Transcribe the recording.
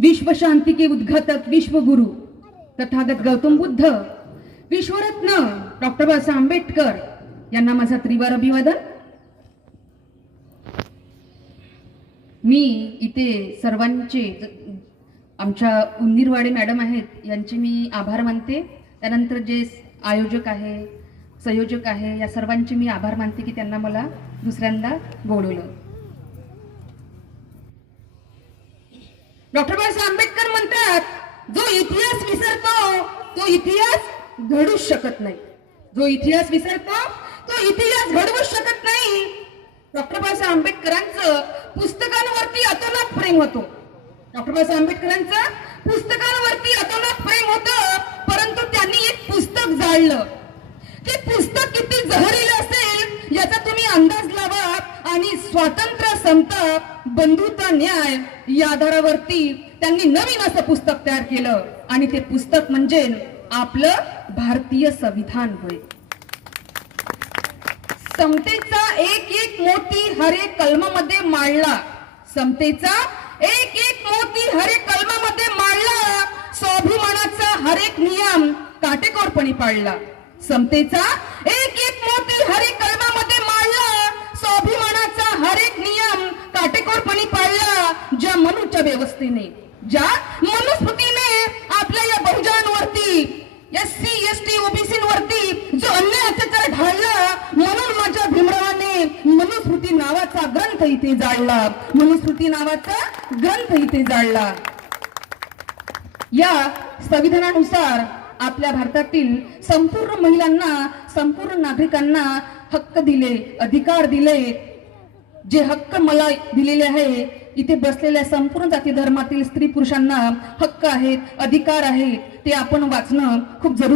विश्व शांति के उद्घाटक विश्व गुरु तथागत गौतम बुद्ध, विश्वरत्न डॉक्टर बाबासाहेब आंबेडकर यांना माझा त्रिवार अभिवादन। मी इथे सर्वांचे, आमच्या उन्नीरवाडे मॅडम आहेत यांचे मी आभार मानते। त्यानंतर जे आयोजक आहे, संयोजक आहे, या सर्वांचे मी आभार मानते की त्यांना मला दुसऱ्यांदा बोलवलं। डॉक्टर बाबासाहेब आंबेडकर म्हणतात, जो इतिहास विसरतो तो इतिहास घडूच शकत नाही। जो इतिहास विसरतो तो इतिहास घडवूच शकत नाही। डॉक्टर बाबासाहेब आंबेडकरांचं पुस्तकांवरती अतोनात प्रेम होतं। डॉक्टर बाबासाहेब आंबेडकरांचं पुस्तकांवरती अतोनात प्रेम होतं, परंतु त्यांनी एक पुस्तक जाळलं। ते पुस्तक किती जहरीलं असेल याचा तुम्ही अंदाज लावा। आणि स्वातंत्र्य, समता, बंधुता, न्याय या आधारावरती त्यांनी नवीन असं पुस्तक तयार केलं आणि ते पुस्तक म्हणजे आपलं भारतीय संविधान होय। समतेचा एक एक मोती हर एक कलमामध्ये माळला। समतेचा एक एक मोती हर एक कलमामध्ये माळला। स्वाभिमानाचा हर एक नियम काटेकोरपणे पाळला। समतेचा एक एक मोती हर एक कलमामध्ये माळला। स्वाभिमानाचा हर एक नियम काटेकोरपणे पाळला। ज्या मनुष्य व्यवस्थेने, ज्या मनुस्मृतीने आपल्या या बहुजनांवरती, एससी एसटी ओबीसींवरती जो अन्याय अत्याचार ढाळला, म्हणून माझ्या भीमरावाने मनुस्मृती नावाचा ग्रंथ इथे जाळला। मनुस्मृती नावाचा ग्रंथ इथे जाळला। या संविधानानुसार आपल्या भारतातील संपूर्ण महिलांना, संपूर्ण नागरिकांना हक्क दिले, अधिकार दिले। जे हक्क मला दिलेले आहे, इथे बसलेल्या संपूर्ण जाती धर्मातील स्त्री पुरुषांना हक्क आहेत, अधिकार आहेत, ते आपण वाचणं खूप जरुरी